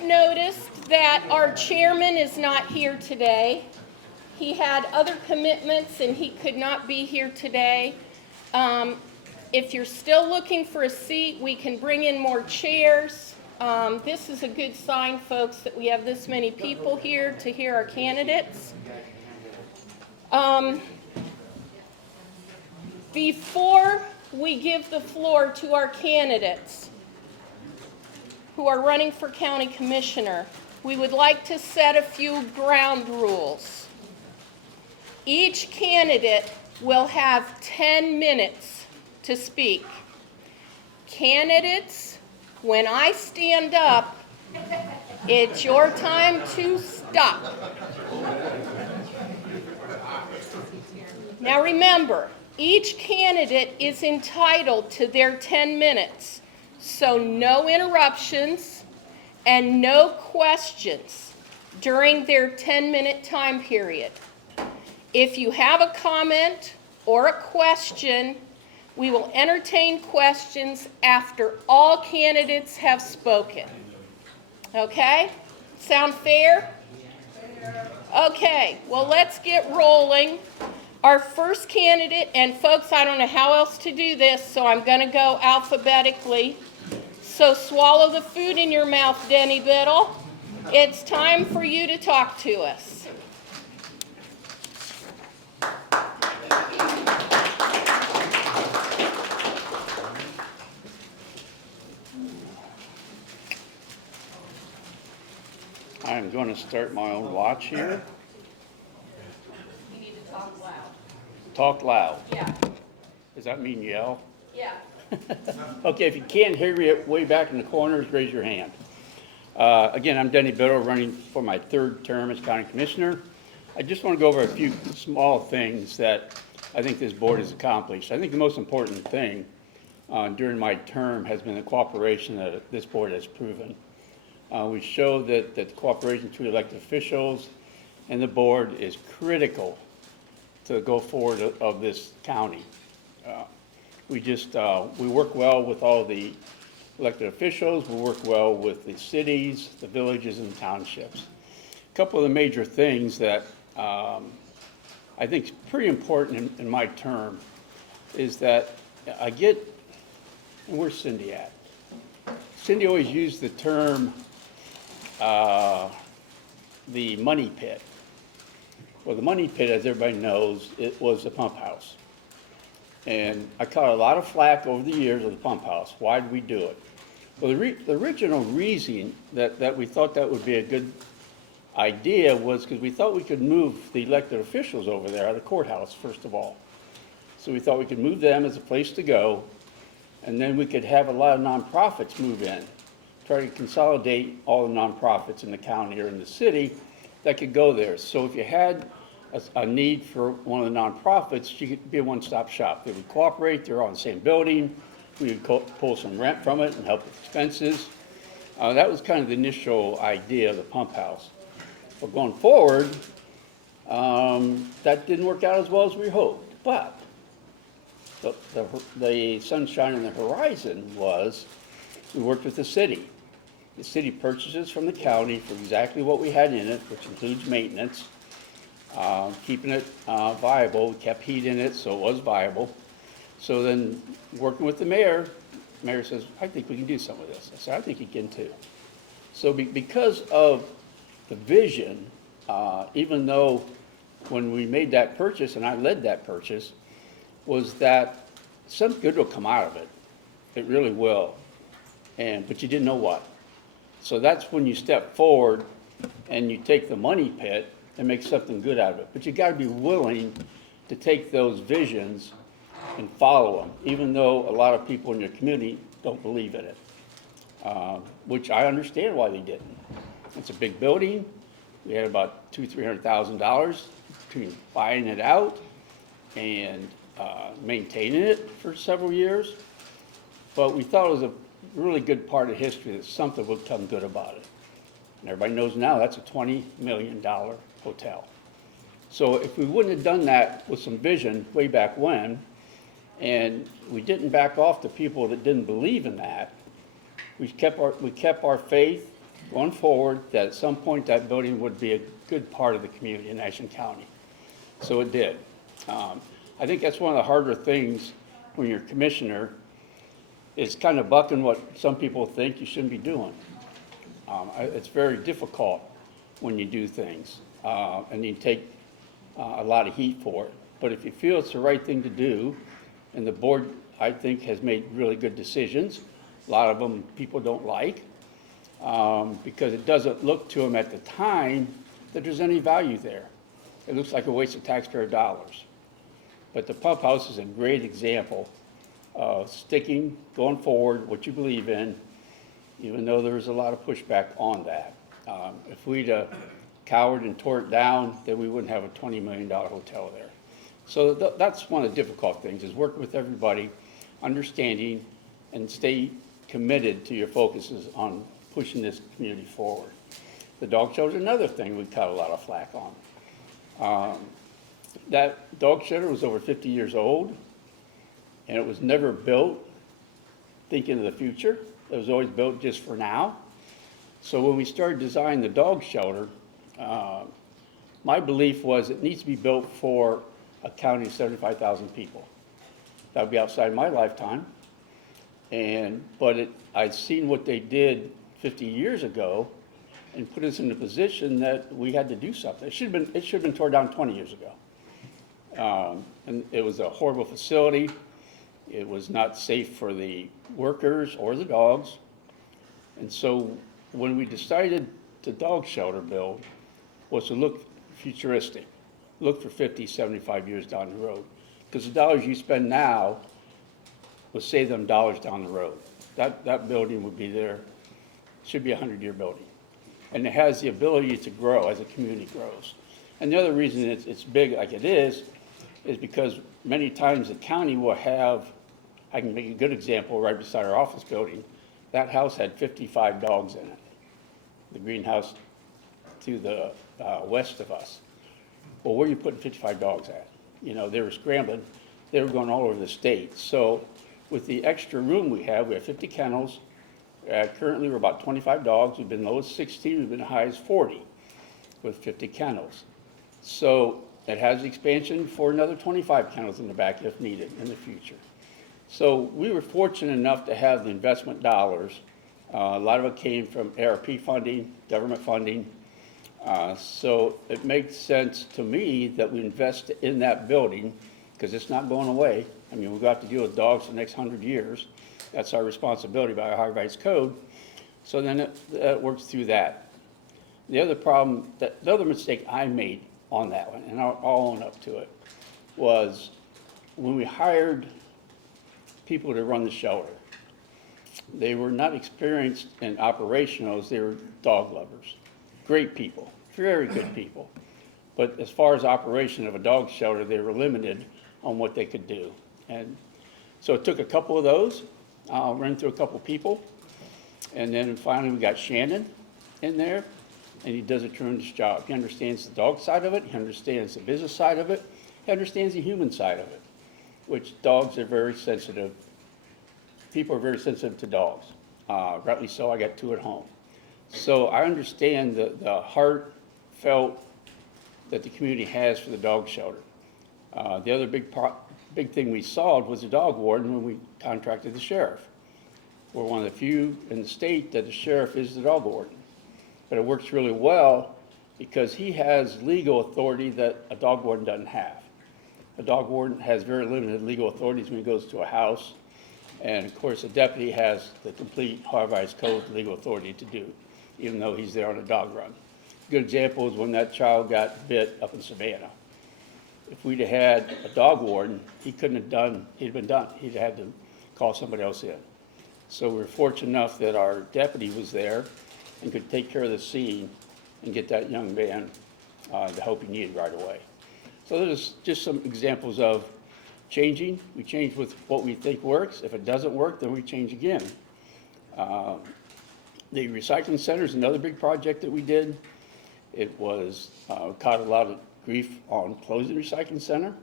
have noticed that our chairman is not here today. He had other commitments and he could not be here today. If you're still looking for a seat, we can bring in more chairs. This is a good sign, folks, that we have this many people here to hear our candidates. Before we give the floor to our candidates who are running for county commissioner, we would like to set a few ground rules. Each candidate will have 10 minutes to speak. Candidates, when I stand up, it's your time to stop. Now remember, each candidate is entitled to their 10 minutes, so no interruptions and no questions during their 10-minute time period. If you have a comment or a question, we will entertain questions after all candidates have spoken. Okay? Sound fair? Okay, well, let's get rolling. Our first candidate, and folks, I don't know how else to do this, so I'm going to go alphabetically. So swallow the food in your mouth, Denny Bittle. It's time for you to talk to us. I'm going to start my own watch here. You need to talk loud. Talk loud. Yeah. Does that mean yell? Yeah. Okay, if you can't hear me way back in the corners, raise your hand. Again, I'm Denny Bittle, running for my third term as county commissioner. I just want to go over a few small things that I think this board has accomplished. I think the most important thing during my term has been the cooperation that this board has proven. We show that the cooperation between elected officials and the board is critical to the go forward of this county. We work well with all the elected officials. We work well with the cities, the villages, and the townships. A couple of the major things that I think is pretty important in my term is that I get, and where's Cindy at? Cindy always used the term the money pit. Well, the money pit, as everybody knows, it was the pump house. And I caught a lot of flack over the years of the pump house. Why did we do it? Well, the original reason that we thought that would be a good idea was because we thought we could move the elected officials over there out of the courthouse, first of all. So we thought we could move them as a place to go, and then we could have a lot of nonprofits move in, try to consolidate all the nonprofits in the county or in the city that could go there. So if you had a need for one of the nonprofits, you could be a one-stop shop. They would cooperate, they're all in the same building, we would pull some rent from it and help with expenses. That was kind of the initial idea of the pump house. But going forward, that didn't work out as well as we hoped. But the sunshine on the horizon was we worked with the city. The city purchases from the county for exactly what we had in it, which includes maintenance, keeping it viable. We kept heat in it, so it was viable. So then, working with the mayor says, I think we can do some of this. I said, I think you can too. So because of the vision, even though when we made that purchase, and I led that purchase, was that some good will come out of it. It really will. But you didn't know what. So that's when you step forward and you take the money pit and make something good out of it. But you got to be willing to take those visions and follow them, even though a lot of people in your community don't believe in it, which I understand why they didn't. It's a big building. We had about $200,000-300,000 between buying it out and maintaining it for several years. But we thought it was a really good part of history that something would come good about it. And everybody knows now that's a $20 million hotel. So if we wouldn't have done that with some vision way back when, and we didn't back off the people that didn't believe in that, we kept our faith, going forward that at some point that building would be a good part of the community in Ashland County. So it did. I think that's one of the harder things when you're commissioner is kind of bucking what some people think you shouldn't be doing. It's very difficult when you do things, and you take a lot of heat for it. But if you feel it's the right thing to do, and the board, I think, has made really good decisions, a lot of them people don't like, because it doesn't look to them at the time that there's any value there. It looks like a waste of taxpayer dollars. But the pump house is a great example of sticking, going forward, what you believe in, even though there was a lot of pushback on that. If we'd cowered and tore it down, then we wouldn't have a $20 million hotel there. So that's one of the difficult things, is working with everybody, understanding, and stay committed to your focuses on pushing this community forward. The dog shelter is another thing we caught a lot of flack on. That dog shelter was over 50 years old, and it was never built thinking of the future. It was always built just for now. So when we started designing the dog shelter, my belief was it needs to be built for a county of 75,000 people. That would be outside my lifetime. But I'd seen what they did 50 years ago and put us in a position that we had to do something. It should have been torn down 20 years ago. And it was a horrible facility. It was not safe for the workers or the dogs. And so when we decided the dog shelter build was to look futuristic, look for 50, 75 years down the road. Because the dollars you spend now will save them dollars down the road. That building would be there, should be a 100-year building. And it has the ability to grow as the community grows. And the other reason it's big like it is because many times the county will have, I can make a good example right beside our office building. That house had 55 dogs in it. The greenhouse to the west of us. Well, where are you putting 55 dogs at? You know, they were scrambling. They were going all over the state. So with the extra room we have 50 kennels. Currently, we're about 25 dogs. We've been low as 16. We've been high as 40 with 50 kennels. So it has expansion for another 25 kennels in the back if needed in the future. So we were fortunate enough to have the investment dollars. A lot of it came from ARP funding, government funding. So it makes sense to me that we invest in that building because it's not going away. I mean, we've got to deal with dogs for the next 100 years. That's our responsibility by our High Rights Code. So then it works through that. The other mistake I made on that one, and I'll own up to it, was when we hired people to run the shelter. They were not experienced in operationals, they were dog lovers. Great people, very good people. But as far as operation of a dog shelter, they were limited on what they could do. And so it took a couple of those, ran through a couple people, and then finally we got Shannon in there, and he does a tremendous job. He understands the dog side of it, he understands the business side of it, he understands the human side of it, which dogs are very sensitive. People are very sensitive to dogs. Rightly so, I got 2 at home. So I understand the heartfelt that the community has for the dog shelter. The other big thing we solved was the dog warden when we contracted the sheriff. We're one of the few in the state that the sheriff is the dog warden. But it works really well because he has legal authority that a dog warden doesn't have. A dog warden has very limited legal authorities when he goes to a house. And of course, a deputy has the complete High Rights Code legal authority to do, even though he's there on a dog run. A good example is when that child got bit up in Savannah. If we'd have had a dog warden, he couldn't have done, he'd been done. He'd have had to call somebody else in. So we were fortunate enough that our deputy was there and could take care of the scene and get that young man the help he needed right away. So there's just some examples of changing. We change with what we think works. If it doesn't work, then we change again. The recycling center is another big project that we did. It was caught a lot of grief on closing the recycling center.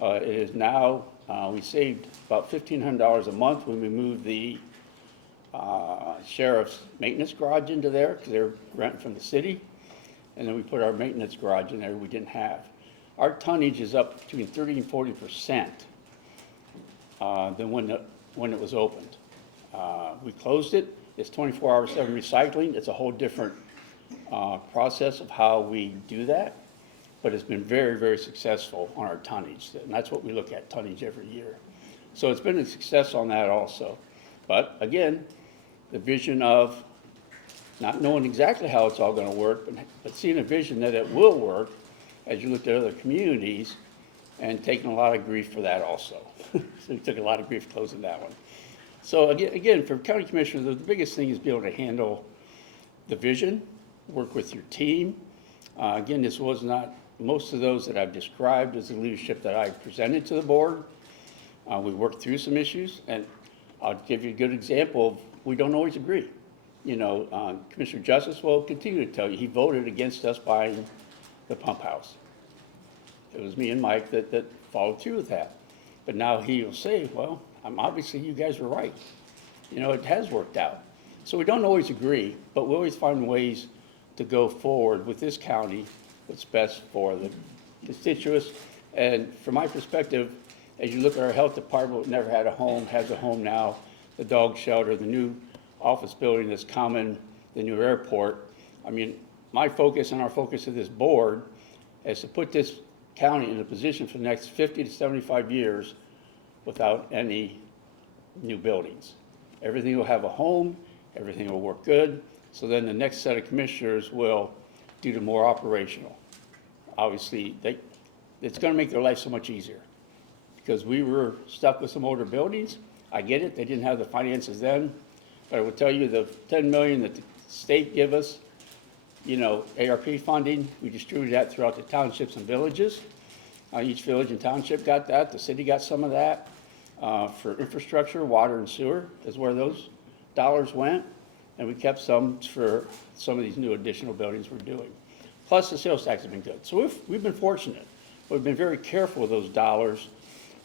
It is now, we saved about $1,500 a month when we moved the sheriff's maintenance garage into there because they're renting from the city. And then we put our maintenance garage in there we didn't have. Our tonnage is up between 30 and 40% than when it was opened. We closed it. It's 24 hours 7 recycling. It's a whole different process of how we do that. But it's been very, very successful on our tonnage. And that's what we look at, tonnage every year. So it's been a success on that also. But again, the vision of not knowing exactly how it's all going to work, but seeing a vision that it will work as you look at other communities, and taking a lot of grief for that also. So we took a lot of grief closing that one. So again, for county commissioners, the biggest thing is be able to handle the vision, work with your team. Again, this was not, most of those that I've described as the leadership that I presented to the board. We worked through some issues, and I'll give you a good example of we don't always agree. You know, Commissioner Justice will continue to tell you, he voted against us buying the pump house. It was me and Mike that followed through with that. But now he will say, well, obviously you guys were right. You know, it has worked out. So we don't always agree, but we always find ways to go forward with this county, what's best for the constituents. And from my perspective, as you look at our health department, never had a home, has a home now, the dog shelter, the new office building that's coming, the new airport. I mean, my focus and our focus of this board is to put this county in a position for the next 50 to 75 years without any new buildings. Everything will have a home, everything will work good, so then the next set of commissioners will do the more operational. Obviously, it's gonna make their life so much easier because we were stuck with some older buildings. I get it, they didn't have the finances then, but I will tell you the $10 million that the state gave us, you know, ARP funding, we distributed that throughout the townships and villages. Each village and township got that. The city got some of that. For infrastructure, water and sewer is where those dollars went. And we kept some for some of these new additional buildings we're doing. Plus the sales tax has been good. So we've been fortunate. We've been very careful with those dollars,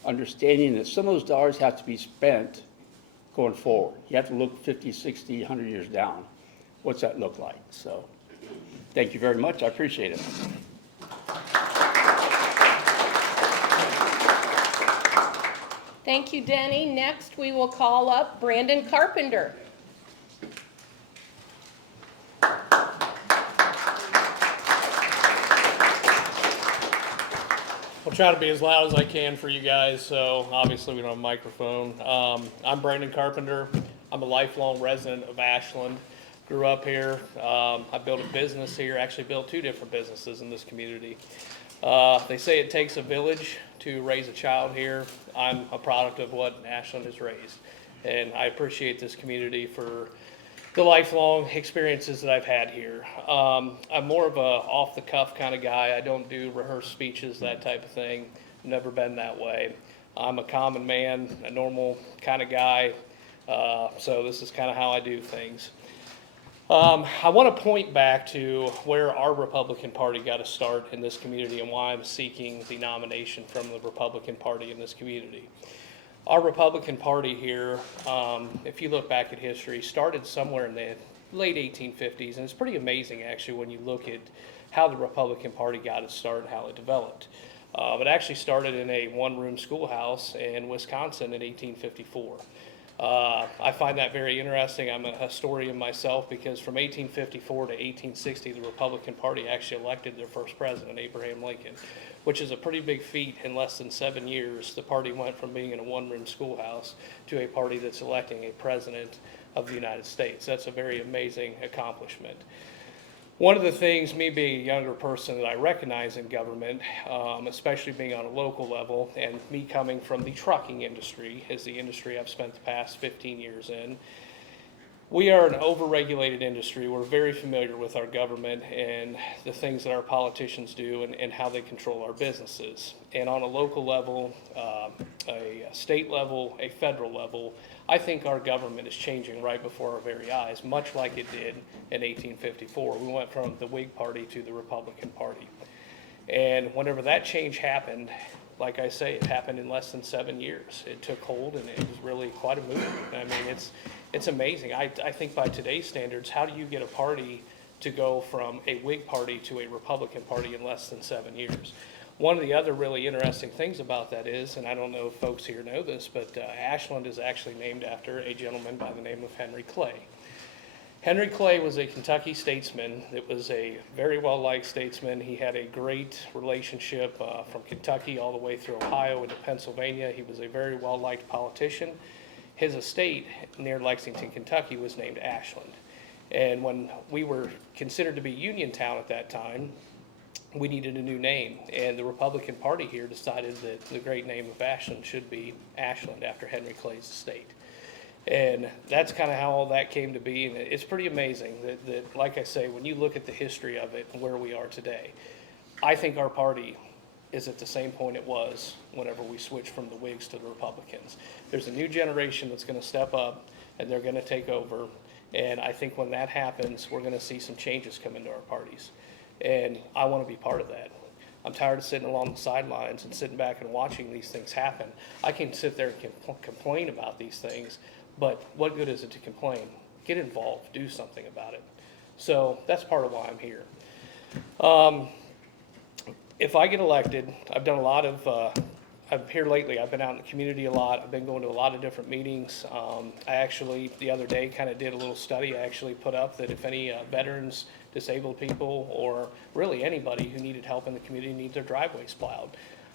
understanding that some of those dollars have to be spent going forward. You have to look 50, 60, 100 years down. What's that look like? So thank you very much. I appreciate it. Thank you, Denny. Next, we will call up Brandon Carpenter. I'll try to be as loud as I can for you guys, so obviously we don't have a microphone. I'm Brandon Carpenter. I'm a lifelong resident of Ashland. Grew up here. I built a business here, actually built 2 different businesses in this community. They say it takes a village to raise a child here. I'm a product of what Ashland has raised, and I appreciate this community for the lifelong experiences that I've had here. I'm more of a off-the-cuff kind of guy. I don't do rehearsed speeches, that type of thing. Never been that way. I'm a common man, a normal kind of guy, so this is kind of how I do things. I want to point back to where our Republican Party got a start in this community and why I'm seeking the nomination from the Republican Party in this community. Our Republican Party here, if you look back at history, started somewhere in the late 1850s, and it's pretty amazing actually when you look at how the Republican Party got its start and how it developed. It actually started in a one-room schoolhouse in Wisconsin in 1854. I find that very interesting. I'm a historian myself because from 1854 to 1860, the Republican Party actually elected their first president, Abraham Lincoln, which is a pretty big feat. In less than 7 years, the party went from being in a one-room schoolhouse to a party that's electing a president of the United States. That's a very amazing accomplishment. One of the things, me being a younger person, that I recognize in government, especially being on a local level, and me coming from the trucking industry, is the industry I've spent the past 15 years in. We are an overregulated industry. We're very familiar with our government and the things that our politicians do and how they control our businesses. And on a local level, a state level, a federal level, I think our government is changing right before our very eyes, much like it did in 1854. We went from the Whig Party to the Republican Party. And whenever that change happened, like I say, it happened in less than 7 years. It took hold and it was really quite a movement. I mean, It's amazing. I think by today's standards, how do you get a party to go from a Whig party to a Republican party in less than 7 years? One of the other really interesting things about that is, and I don't know if folks here know this, but Ashland is actually named after a gentleman by the name of Henry Clay. Henry Clay was a Kentucky statesman that was a very well-liked statesman. He had a great relationship from Kentucky all the way through Ohio into Pennsylvania. He was a very well-liked politician. His estate near Lexington, Kentucky was named Ashland. And when we were considered to be Uniontown at that time, we needed a new name. And the Republican Party here decided that the great name of Ashland should be Ashland after Henry Clay's estate. And that's kind of how all that came to be. And it's pretty amazing that, like I say, when you look at the history of it and where we are today, I think our party is at the same point it was whenever we switched from the Whigs to the Republicans. There's a new generation that's going to step up and they're going to take over. And I think when that happens, we're going to see some changes come into our parties. And I want to be part of that. I'm tired of sitting along the sidelines and sitting back and watching these things happen. I can sit there and complain about these things, but what good is it to complain? Get involved, do something about it. So that's part of why I'm here. If I get elected, I've done a lot of, I'm here lately, I've been out in the community a lot, I've been going to a lot of different meetings. I actually, the other day, kind of did a little study. I actually put up that if any veterans, disabled people, or really anybody who needed help in the community needs their driveways plowed.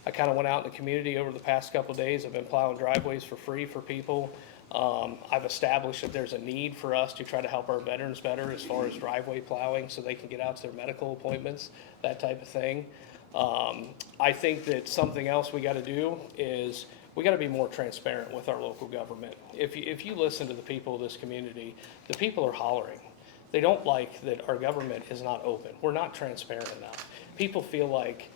I kind of went out in the community over the past couple of days. I've been plowing driveways for free for people. I've established that there's a need for us to try to help our veterans better as far as driveway plowing so they can get out to their medical appointments, that type of thing. I think that something else we got to do is we got to be more transparent with our local government. If you listen to the people of this community, the people are hollering. They don't like that our government is not open. We're not transparent enough. People feel like,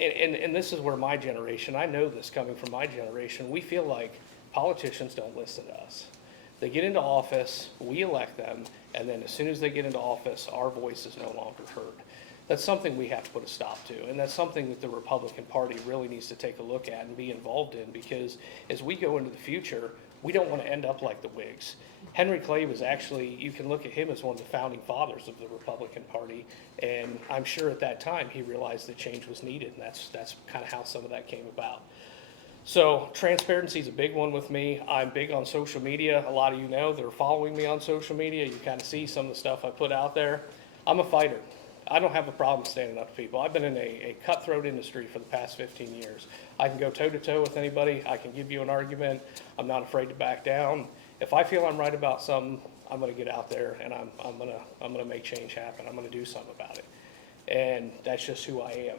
and this is where my generation, I know this coming from my generation, we feel like politicians don't listen to us. They get into office, we elect them, and then as soon as they get into office, our voice is no longer heard. That's something we have to put a stop to, and that's something that the Republican Party really needs to take a look at and be involved in, because as we go into the future, we don't want to end up like the Whigs. Henry Clay was actually, you can look at him as one of the founding fathers of the Republican Party, and I'm sure at that time he realized that change was needed, and that's kind of how some of that came about. So transparency is a big one with me. I'm big on social media. A lot of you know that are following me on social media. You kind of see some of the stuff I put out there. I'm a fighter. I don't have a problem standing up to people. I've been in a cutthroat industry for the past 15 years. I can go toe-to-toe with anybody. I can give you an argument. I'm not afraid to back down. If I feel I'm right about something, I'm going to get out there and I'm going to make change happen. I'm going to do something about it. And that's just who I am.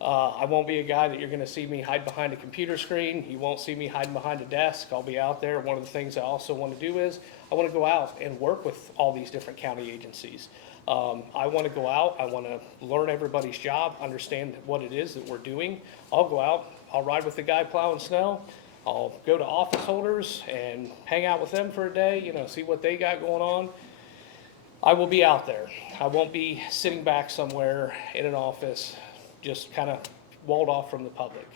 I won't be a guy that you're going to see me hide behind a computer screen. You won't see me hiding behind a desk. I'll be out there. One of the things I also want to do is I want to go out and work with all these different county agencies. I want to go out. I want to learn everybody's job, understand what it is that we're doing. I'll go out. I'll ride with the guy plowing snow. I'll go to office holders and hang out with them for a day, see what they got going on. I will be out there. I won't be sitting back somewhere in an office just kind of walled off from the public.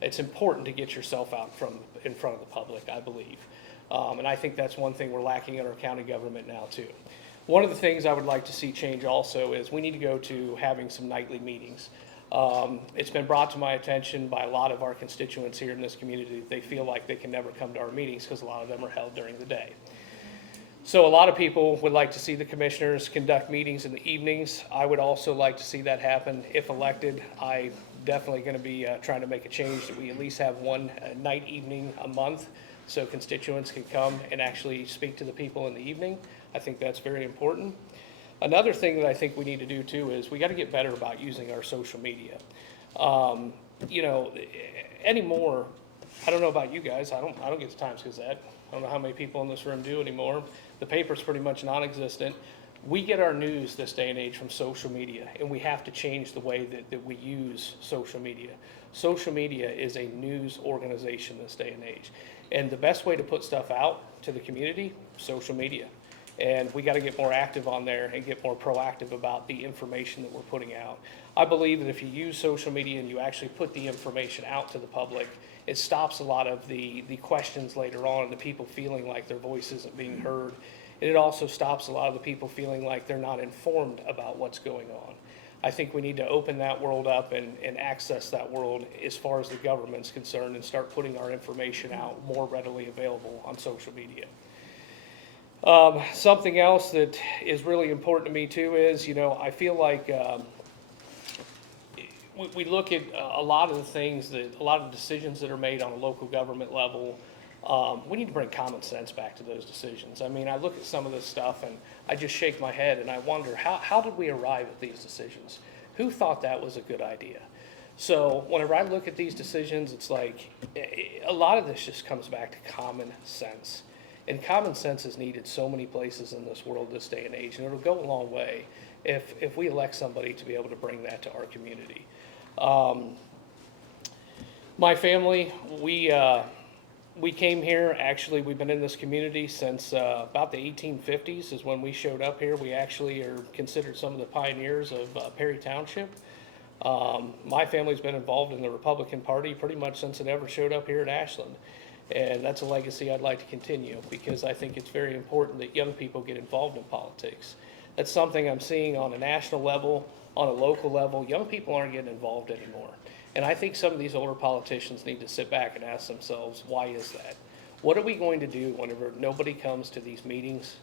It's important to get yourself out in front of the public, I believe. And I think that's one thing we're lacking in our county government now too. One of the things I would like to see change also is we need to go to having some nightly meetings. It's been brought to my attention by a lot of our constituents here in this community that they feel like they can never come to our meetings because a lot of them are held during the day. So a lot of people would like to see the commissioners conduct meetings in the evenings. I would also like to see that happen. If elected, I'm definitely going to be trying to make a change that we at least have one night evening a month so constituents can come and actually speak to the people in the evening. I think that's very important. Another thing that I think we need to do too is we got to get better about using our social media. Anymore, I don't know about you guys, I don't get the Times-Gazette. I don't know how many people in this room do anymore. The paper's pretty much non-existent. We get our news this day and age from social media, and we have to change the way that we use social media. Social media is a news organization this day and age. And the best way to put stuff out to the community, social media. And we got to get more active on there and get more proactive about the information that we're putting out. I believe that if you use social media and you actually put the information out to the public, it stops a lot of the questions later on and the people feeling like their voice isn't being heard. And it also stops a lot of the people feeling like they're not informed about what's going on. I think we need to open that world up and access that world as far as the government's concerned and start putting our information out more readily available on social media. Something else that is really important to me too is, I feel like we look at a lot of the things a lot of decisions that are made on a local government level. We need to bring common sense back to those decisions. I mean, I look at some of this stuff and I just shake my head and I wonder, how did we arrive at these decisions? Who thought that was a good idea? So whenever I look at these decisions, it's like a lot of this just comes back to common sense. And common sense is needed so many places in this world this day and age, and it'll go a long way if we elect somebody to be able to bring that to our community. My family, we came here, actually, we've been in this community since about the 1850s is when we showed up here. We actually are considered some of the pioneers of Perry Township. My family's been involved in the Republican Party pretty much since it ever showed up here at Ashland. And that's a legacy I'd like to continue because I think it's very important that young people get involved in politics. That's something I'm seeing on a national level, on a local level. Young people aren't getting involved anymore. And I think some of these older politicians need to sit back and ask themselves, why is that? What are we going to do whenever nobody comes to these meetings,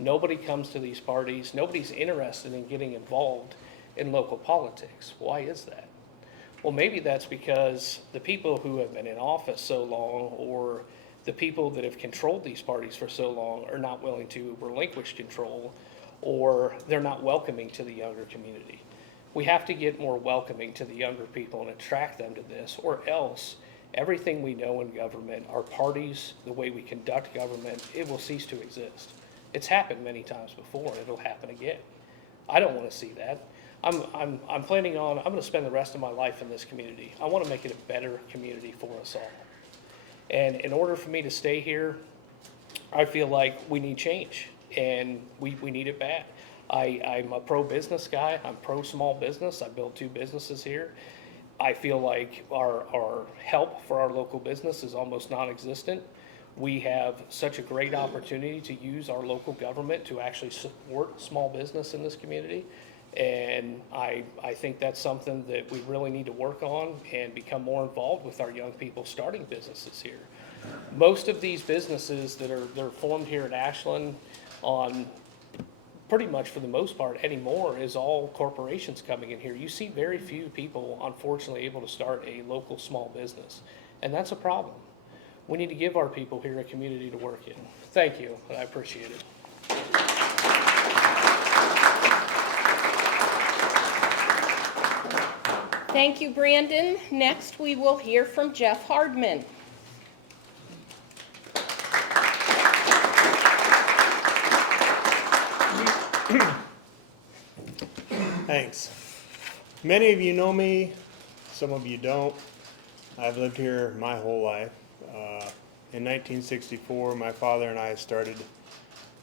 nobody comes to these parties, nobody's interested in getting involved in local politics? Why is that? Well, maybe that's because the people who have been in office so long or the people that have controlled these parties for so long are not willing to relinquish control, or they're not welcoming to the younger community. We have to get more welcoming to the younger people and attract them to this, or else everything we know in government, our parties, the way we conduct government, it will cease to exist. It's happened many times before, and it'll happen again. I don't want to see that. I'm planning on, I'm going to spend the rest of my life in this community. I want to make it a better community for us all. And in order for me to stay here, I feel like we need change, and we need it bad. I'm a pro-business guy. I'm pro-small business. I built 2 businesses here. I feel like our help for our local business is almost non-existent. We have such a great opportunity to use our local government to actually support small business in this community. And I think that's something that we really need to work on and become more involved with our young people starting businesses here. Most of these businesses they're formed here at Ashland on pretty much for the most part anymore is all corporations coming in here. You see very few people, unfortunately, able to start a local small business. And that's a problem. We need to give our people here a community to work in. Thank you, and I appreciate it. Thank you, Brandon. Next, we will hear from Jeff Hardman. Thanks. Many of you know me, some of you don't. I've lived here my whole life. In 1964, my father and I started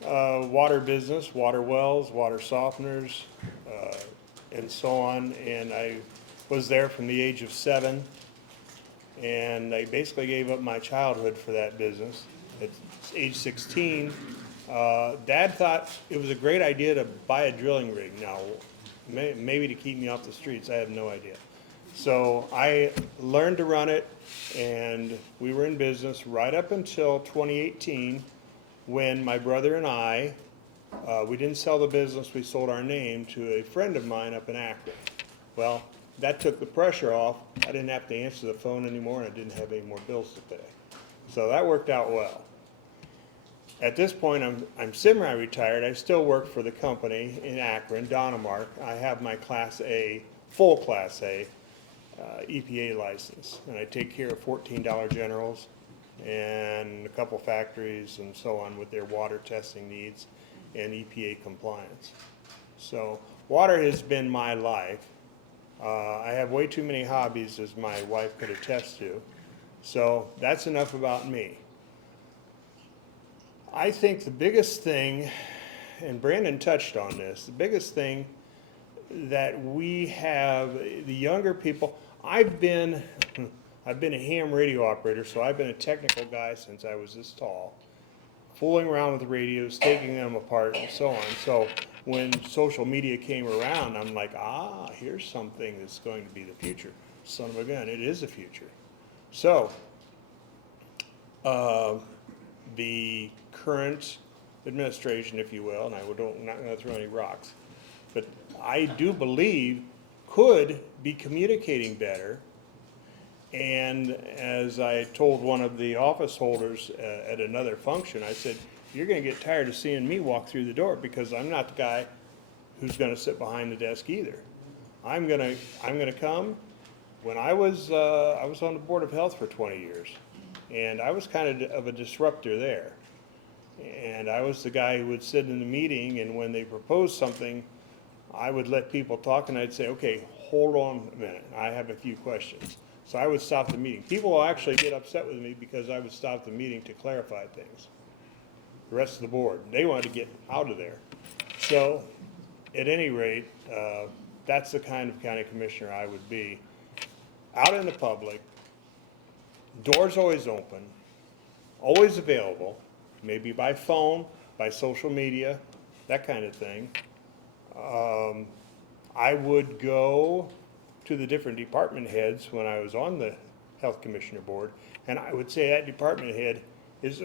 a water business, water wells, water softeners, and so on. And I was there from the age of 7, and I basically gave up my childhood for that business. At age 16, Dad thought it was a great idea to buy a drilling rig. Now, maybe to keep me off the streets, I have no idea. So I learned to run it, and we were in business right up until 2018, when my brother and I, we didn't sell the business, we sold our name to a friend of mine up in Akron. Well, that took the pressure off. I didn't have to answer the phone anymore, and I didn't have any more bills to pay. So that worked out well. At this point, I'm semi-retired. I still work for the company in Akron, Donamark. I have my Class A, full Class A EPA license, and I take care of $14 Generals and a couple factories and so on with their water testing needs and EPA compliance. So water has been my life. I have way too many hobbies, as my wife could attest to. So that's enough about me. I think the biggest thing and Brandon touched on this, the biggest thing that we have, the younger people, I've been a ham radio operator, so I've been a technical guy since I was this tall, fooling around with radios, taking them apart and so on. So when social media came around, I'm like, here's something that's going to be the future. Son of a gun, it is the future. So the current administration, if you will, and I'm not going to throw any rocks, but I do believe could be communicating better. And as I told one of the office holders at another function, I said, you're going to get tired of seeing me walk through the door because I'm not the guy who's going to sit behind the desk either. I'm going to come. When I was on the Board of Health for 20 years, and I was kind of a disruptor there. And I was the guy who would sit in the meeting, and when they proposed something, I would let people talk, and I'd say, okay, hold on a minute, I have a few questions. So I would stop the meeting. People will actually get upset with me because I would stop the meeting to clarify things. The rest of the board, they wanted to get out of there. So, at any rate, that's the kind of county commissioner I would be. Out in the public, doors always open, always available, maybe by phone, by social media, that kind of thing. I would go to the different department heads when I was on the health commissioner board, and I would say, that department head, is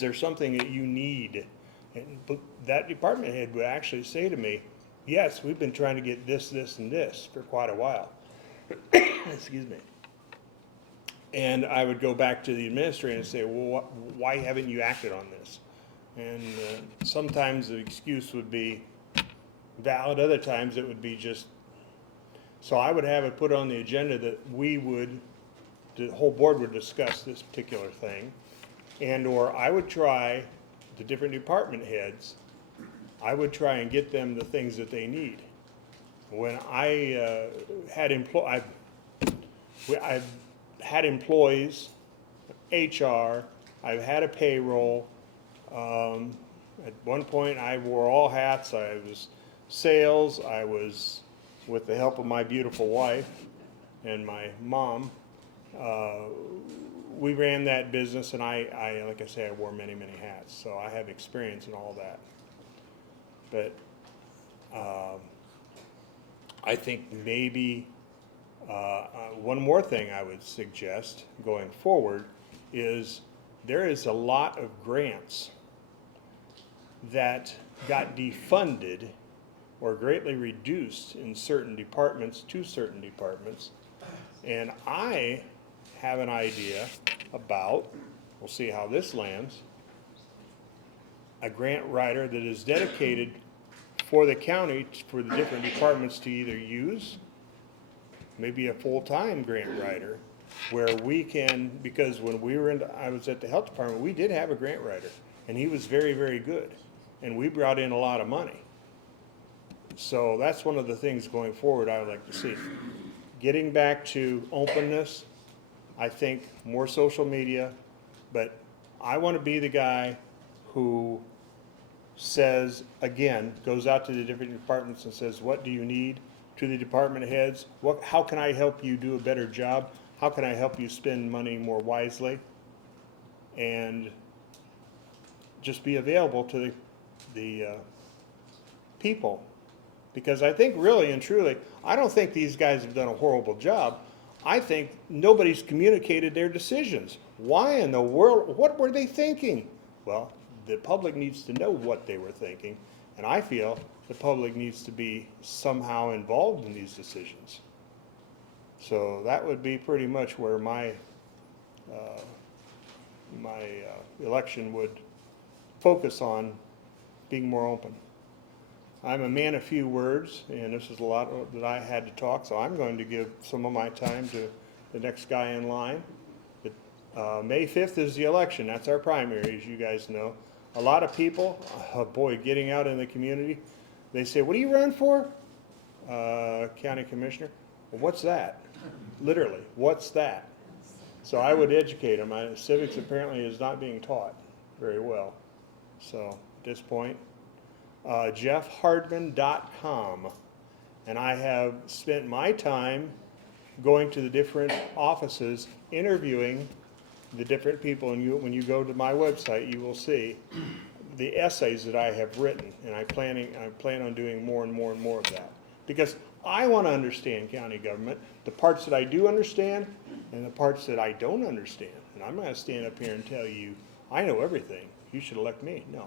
there something that you need? And that department head would actually say to me, yes, we've been trying to get this, this, and this for quite a while. Excuse me. And I would go back to the administrator and say, well, why haven't you acted on this? And sometimes the excuse would be valid, other times it would be just, so I would have it put on the agenda that the whole board would discuss this particular thing, and or I would try, the different department heads, I would try and get them the things that they need. When I I've had employees, HR, I've had a payroll. At one point, I wore all hats. I was sales. I was, with the help of my beautiful wife and my mom, we ran that business, and I like I say, I wore many, many hats. So I have experience in all that. But I think maybe one more thing I would suggest going forward is there is a lot of grants that got defunded or greatly reduced in certain departments to certain departments. And I have an idea about, we'll see how this lands, a grant writer that is dedicated for the county, for the different departments to either use, maybe a full-time grant writer, where we can, because when I was at the health department, we did have a grant writer, and he was very, very good, and we brought in a lot of money. So that's one of the things going forward I would like to see. Getting back to openness, I think more social media, but I want to be the guy who says, again, goes out to the different departments and says, what do you need? To the department heads, how can I help you do a better job? How can I help you spend money more wisely? And just be available to the people. Because I think really and truly, I don't think these guys have done a horrible job. I think nobody's communicated their decisions. Why in the world, what were they thinking? Well, the public needs to know what they were thinking, and I feel the public needs to be somehow involved in these decisions. So that would be pretty much where my election would focus on, being more open. I'm a man of few words, and this is a lot that I had to talk, so I'm going to give some of my time to the next guy in line. But, May 5th is the election. That's our primary, as you guys know. A lot of people, boy, getting out in the community, they say, what do you run for? County Commissioner. Well, what's that? Literally, what's that? So I would educate them. Civics apparently is not being taught very well. So this point, jeffhardman.com. And I have spent my time going to the different offices, interviewing the different people. And when you go to my website, you will see the essays that I have written. And I plan on doing more and more and more of that. Because I want to understand county government, the parts that I do understand and the parts that I don't understand. And I'm not going to stand up here and tell you, I know everything, you should elect me. No.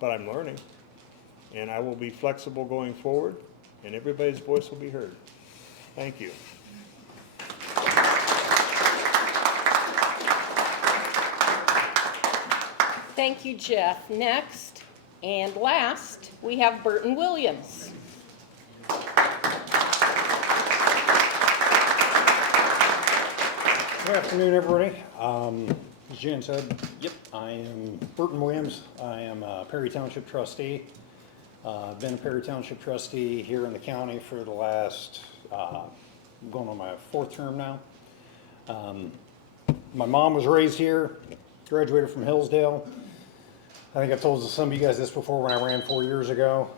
But I'm learning. And I will be flexible going forward, and everybody's voice will be heard. Thank you. Thank you, Jeff. Next and last, we have Burton Williams. Good afternoon, everybody. As Jan said, yep, I am Burton Williams. I am a Perry Township trustee. I've been a Perry Township trustee here in the county for the last, going on my 4th term now. My mom was raised here, graduated from Hillsdale. I think I've told some of you guys this before when I ran 4 years ago.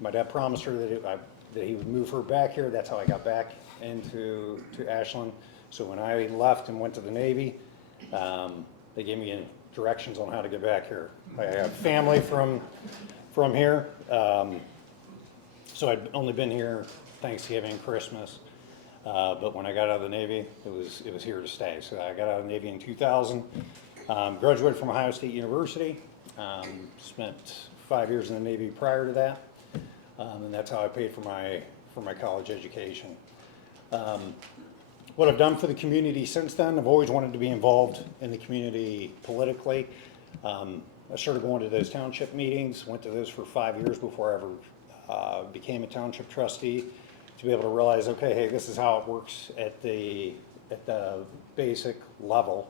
My dad promised her that he would move her back here. That's how I got back into Ashland. So when I left and went to the Navy, they gave me directions on how to get back here. I have family from here, so I'd only been here Thanksgiving, Christmas, but when I got out of the Navy, it was here to stay. So I got out of the Navy in 2000, graduated from Ohio State University, spent 5 years in the Navy prior to that, and that's how I paid for my college education. What I've done for the community since then, I've always wanted to be involved in the community politically. I started going to those township meetings, went to those for 5 years before I ever became a township trustee, to be able to realize, okay, hey, this is how it works at the basic level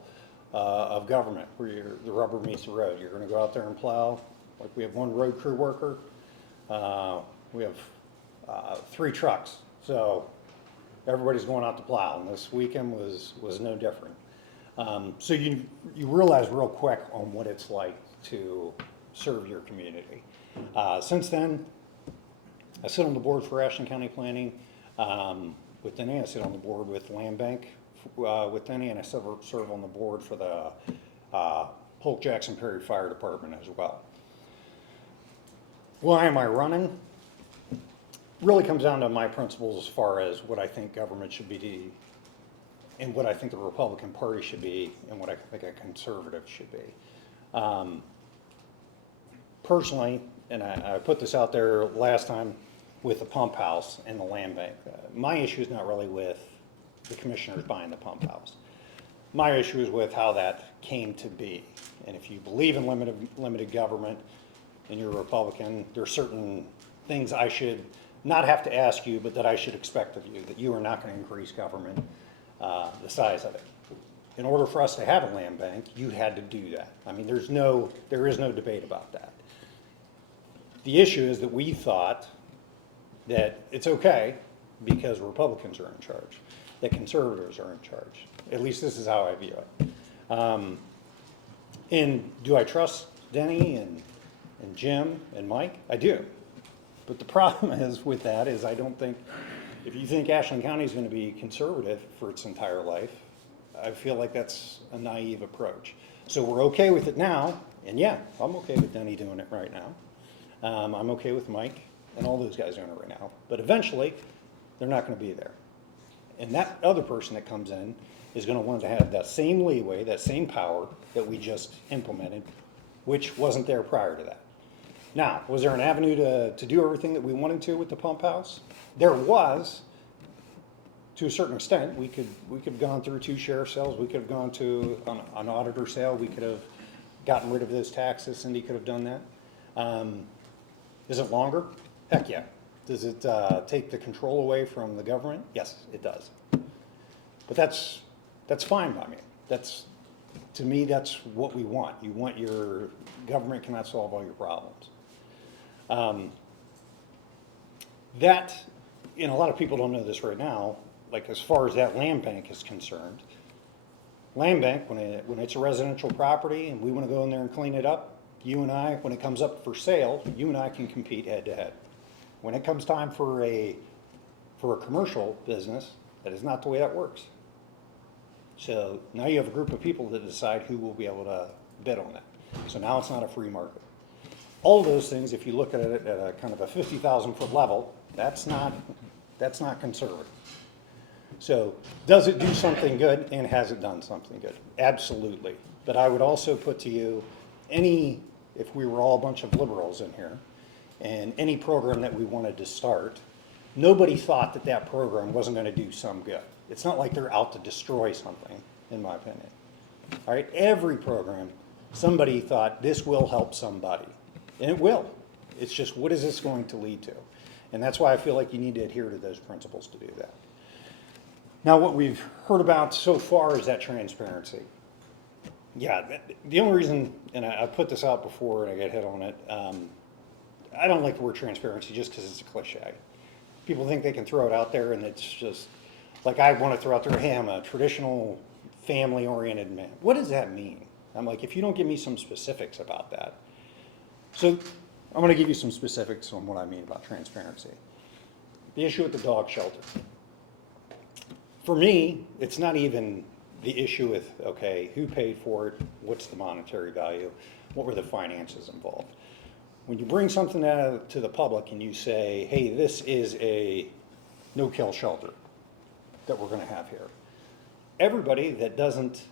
of government, where the rubber meets the road. You're going to go out there and plow. Like, we have one road crew worker. We have 3 trucks. So everybody's going out to plow, and this weekend was no different. So you realize real quick on what it's like to serve your community. Since then, I sit on the board for Ashland County Planning with Denny. I sit on the board with Land Bank with Denny, and I serve on the board for the Polk Jackson Perry Fire Department as well. Why am I running? Really comes down to my principles as far as what I think government should be and what I think the Republican Party should be and what I think a conservative should be. Personally, and I put this out there last time with the pump house and the land bank, my issue is not really with the commissioners buying the pump house. My issue is with how that came to be. And if you believe in limited government and you're a Republican, there are certain things I should not have to ask you, but that I should expect of you, that you are not going to increase government, the size of it. In order for us to have a land bank, you had to do that. I mean, there is no debate about that. The issue is that we thought that it's okay because Republicans are in charge, that conservatives are in charge. At least this is how I view it. And do I trust Denny and Jim and Mike? I do. But the problem is with that is I don't think, if you think Ashland County is going to be conservative for its entire life, I feel like that's a naive approach. So we're okay with it now, and yeah, I'm okay with Denny doing it right now. I'm okay with Mike and all those guys doing it right now. But eventually, they're not going to be there. And that other person that comes in is going to want to have that same leeway, that same power that we just implemented, which wasn't there prior to that. Now, was there an avenue to do everything that we wanted to with the pump house? There was, to a certain extent. We could have gone through 2 sheriff sales. We could have gone to an auditor sale. We could have gotten rid of those taxes. Cindy could have done that. Is it longer? Heck yeah. Does it take the control away from the government? Yes, it does. But that's fine by me. To me, that's what we want. You want your government cannot solve all your problems. A lot of people don't know this right now, like as far as that land bank is concerned, land bank, when it's a residential property and we want to go in there and clean it up, You and I, when it comes up for sale, you and I can compete head to head. When it comes time for a commercial business, that is not the way that works. So now you have a group of people that decide who will be able to bid on that. So now it's not a free market. All of those things, if you look at it at a kind of a 50,000 foot level, that's not conservative. So does it do something good, and has it done something good? Absolutely. But I would also put to you, if we were all a bunch of liberals in here, and any program that we wanted to start, nobody thought that that program wasn't going to do some good. It's not like they're out to destroy something, in my opinion. All right, every program, somebody thought this will help somebody, and it will. It's just, what is this going to lead to? And that's why I feel like you need to adhere to those principles to do that. Now, what we've heard about so far is that transparency. Yeah, the only reason, and I put this out before and I got hit on it, I don't like the word transparency just because it's a cliche. People think they can throw it out there and it's just, like I want to throw out there, hey, I'm a traditional family-oriented man. What does that mean? I'm like, if you don't give me some specifics about that. So I'm going to give you some specifics on what I mean about transparency. The issue with the dog shelter. For me, it's not even the issue with, okay, who paid for it, what's the monetary value, what were the finances involved. When you bring something out to the public and you say, hey, this is a no-kill shelter that we're going to have here, everybody that isn't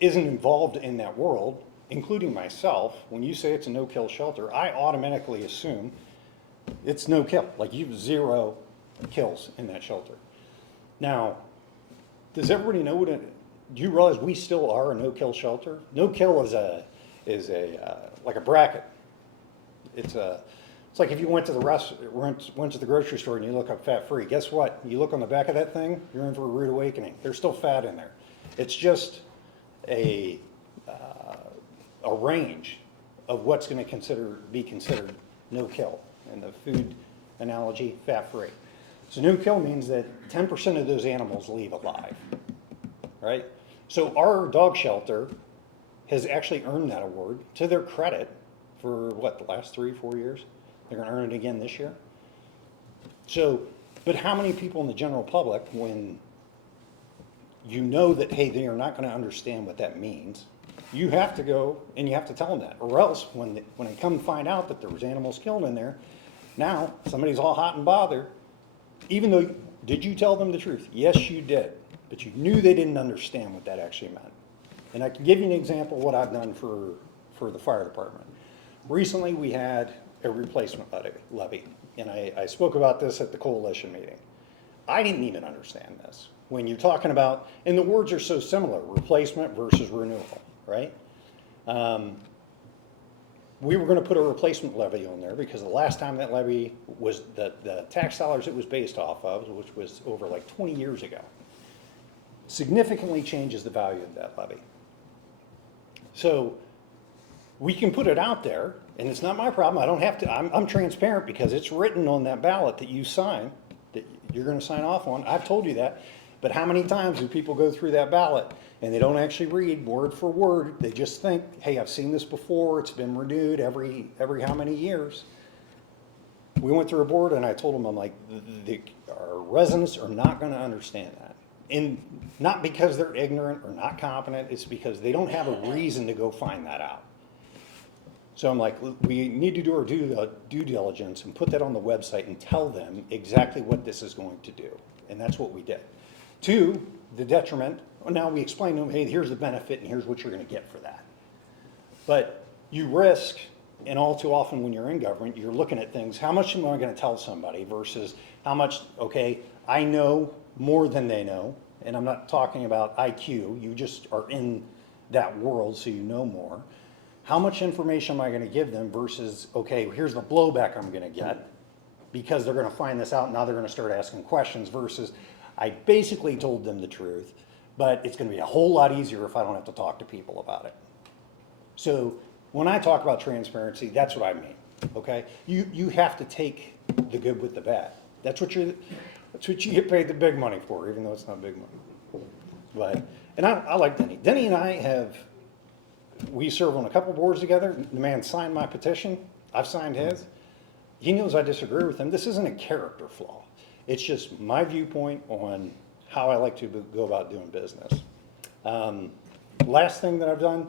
involved in that world, including myself, when you say it's a no-kill shelter, I automatically assume it's no-kill, like you have 0 kills in that shelter. Now, does everybody know do you realize we still are a no-kill shelter? No-kill is like a bracket. It's like if you went to the grocery store and you look up fat-free. Guess what? You look on the back of that thing, you're in for a rude awakening. There's still fat in there. It's just a range of what's going to be considered no-kill. In the food analogy, fat-free. So no-kill means that 10% of those animals leave alive, right? So our dog shelter has actually earned that award to their credit for what, the last 3-4 years? They're going to earn it again this year. So, but how many people in the general public, when you know that, hey, they are not going to understand what that means, you have to go and you have to tell them that, or else when they come and find out that there was animals killed in there, now somebody's all hot and bothered. Even though, did you tell them the truth? Yes, you did, but you knew they didn't understand what that actually meant. And I can give you an example of what I've done for the fire department. Recently, we had a replacement levy, and I spoke about this at the coalition meeting. I didn't even understand this. When you're talking about, and the words are so similar, replacement versus renewal, right? We were going to put a replacement levy on there because the last time that levy was, the tax dollars it was based off of, which was over like 20 years ago, significantly changes the value of that levy. So we can put it out there, and it's not my problem. I don't have to, I'm transparent because it's written on that ballot that you sign, that you're going to sign off on. I've told you that. But how many times do people go through that ballot and they don't actually read word for word? They just think, hey, I've seen this before. It's been renewed every how many years? We went through a board and I told them, I'm like, our residents are not going to understand that. And not because they're ignorant or not competent, it's because they don't have a reason to go find that out. So I'm like, we need to do our due diligence and put that on the website and tell them exactly what this is going to do. And that's what we did. To the detriment, now we explain to them, hey, here's the benefit and here's what you're going to get for that. But you risk, and all too often when you're in government, you're looking at things, how much am I going to tell somebody versus how much, okay, I know more than they know, and I'm not talking about IQ, you just are in that world so you know more. How much information am I going to give them versus, okay, here's the blowback I'm going to get because they're going to find this out, now they're going to start asking questions versus I basically told them the truth, but it's going to be a whole lot easier if I don't have to talk to people about it. So when I talk about transparency, that's what I mean, okay? You have to take the good with the bad. That's what you get paid the big money for, even though it's not big money. But, and I like Denny. Denny and I have we serve on a couple boards together. The man signed my petition. I've signed his. He knows I disagree with him. This isn't a character flaw. It's just my viewpoint on how I like to go about doing business. Last thing that I've done